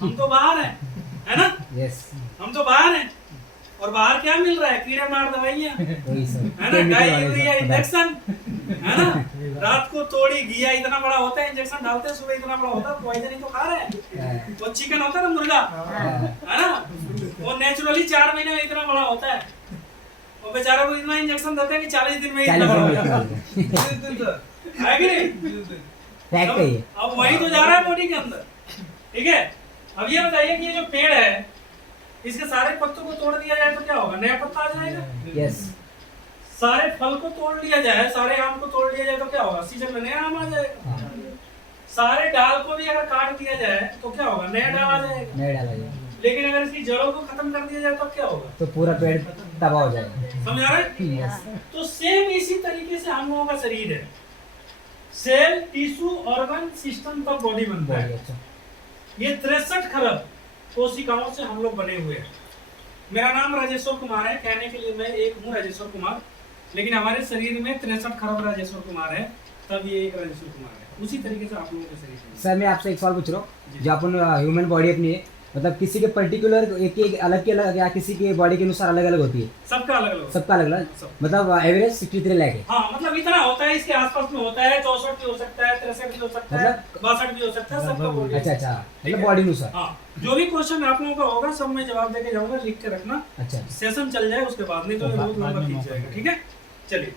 हम तो बाहर हैं, है ना? यस, हम तो बाहर हैं और बाहर क्या मिल रहा है? कीड़े मार दवाइयाँ, वही सर, है ना? डाई यूरिया इंजेक्शन, है ना? रात को तोड़ी घिया इतना बड़ा होता है, इंजेक्शन डालते हैं, सुबह इतना बड़ा होता है, पॉइजन ही तो खा रहे हैं। वो चिकन होता है ना, मुर्गा, है ना? वो नेचुरली 4 महीने में इतना बड़ा होता है, और बेचारे को इतना इंजेक्शन देते हैं कि 40 दिन में ही इतना बड़ा हो जाता है, है कि नहीं? फैक्ट है ये। अब वही तो जा रहा है बॉडी के अंदर, ठीक है? अब ये बताइए कि ये जो पेड़ है, इसके सारे पत्तों को तोड़ दिया जाए तो क्या होगा? नया पत्ता आ जाएगा। यस, सारे फल को तोड़ लिया जाए, सारे आम को तोड़ लिया जाए तो क्या होगा? सीजन में नया आम आ जाएगा। सारे डाल को भी अगर काट दिया जाए तो क्या होगा? नया डाल आ जाएगा। नहीं डाला जाए लेकिन अगर इसकी जड़ों को खत्म कर दिया जाए तो क्या होगा? तो पूरा पेड़ तबाह हो जाएगा। समझ आ रहे हैं? यस, तो सेम इसी तरीके से हम लोगों का शरीर है, सेल, टिश्यू, ऑर्गन, सिस्टम का बॉडी बनता बॉडी है। अच्छा, ये 63 खरब कोशिकाओं से हम लोग बने हुए हैं। मेरा नाम राजेश्वर कुमार है, कहने के लिए मैं एक हूँ राजेश्वर कुमार, लेकिन हमारे शरीर में 63 खरब राजेश्वर कुमार है, तब ये एक राजेश्वर कुमार है। उसी तरीके से आप लोगों के शरीर में। सर मैं आपसे एक सवाल पूछ रहा हूँ, जो अपन ह्यूमन बॉडी अपनी है, मतलब किसी के पर्टिकुलर एक अलग के अलग, या किसी के बॉडी के अनुसार अलग अलग होती है? सबका अलग अलग। सबका अलग अलग, मतलब एवरेज 63 लाख है। हाँ, मतलब इतना होता है, इसके आसपास में होता है, 64 भी हो सकता है, 63 भी हो सकता है, 62 भी हो सकता है, सबका बॉडी। अच्छा अच्छा, मतलब बॉडी अनुसार। हाँ, जो भी क्वेश्चन आप लोगों का होगा सब मैं जवाब देके जाऊंगा, लिख के रखना। अच्छा, सेशन चल जाए उसके बाद, नहीं तो ये बहुत लंबा खींच जाएगा, ठीक है? चलिए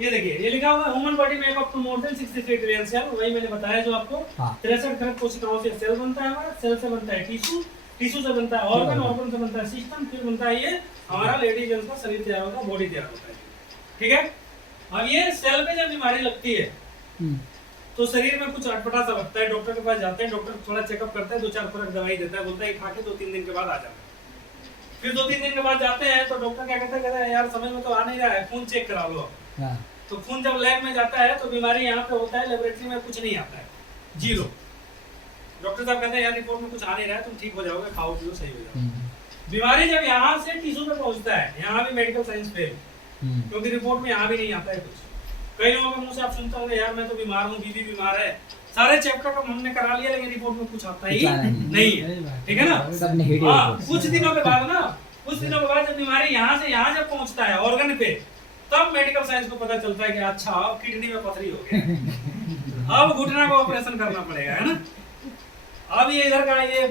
ये देखिए, ये लिखा हुआ है human body make up to more than 63 trillion cell. वही मैंने बताया जो आपको, हाँ। 63 खरब कोशिकाओं से सेल बनता है हमारा, सेल से बनता है टिश्यू, टिश्यू से बनता है ऑर्गन, ऑर्गन से बनता है सिस्टम, फिर बनता है ये हमारा लेडीज जेंट्स का शरीर तैयार होता है, बॉडी तैयार होता है, ठीक है? अब ये सेल पे जब बीमारी लगती है तो शरीर में कुछ अटपटा सा लगता है, डॉक्टर के पास जाते हैं, डॉक्टर थोड़ा चेकअप करता है, 2-4 फर्क दवाई देता है, बोलता है खा के 2-3 दिन के बाद आ जाना। फिर 2-3 दिन के बाद जाते हैं तो डॉक्टर क्या कहता है, यार समझ में तो आ नहीं रहा है, खून चेक करा लो। हाँ, तो खून जब लैब में जाता है तो बीमारी यहाँ पे होता है, लेबोरेटरी में कुछ नहीं आता है, जीरो। डॉक्टर साहब कहते हैं यार रिपोर्ट में कुछ आ नहीं रहा है, तुम ठीक हो जाओगे, खाओ पियो सही हो जाओगे। बीमारी जब यहाँ से टिश्यू पे पहुंचता है, यहाँ भी मेडिकल साइंस फेल, क्योंकि रिपोर्ट में यहाँ भी नहीं आता है कुछ। कई लोगों के मुंह से आप सुनते होंगे यार मैं तो बीमार हूँ, बीवी बीमार है, सारे चैप्टर का हमने करा लिया लेकिन रिपोर्ट में कुछ आता ही नहीं है, ठीक है ना? सब नेगेटिव। हाँ, कुछ दिनों के बाद ना, कुछ दिनों के बाद जब बीमारी यहाँ से यहाँ जब पहुंचता है ऑर्गन पे, तब मेडिकल साइंस को पता चलता है कि अच्छा अब किडनी में पथरी हो गया, अब घुटना का ऑपरेशन करना पड़ेगा, है ना? अब ये इधर का ये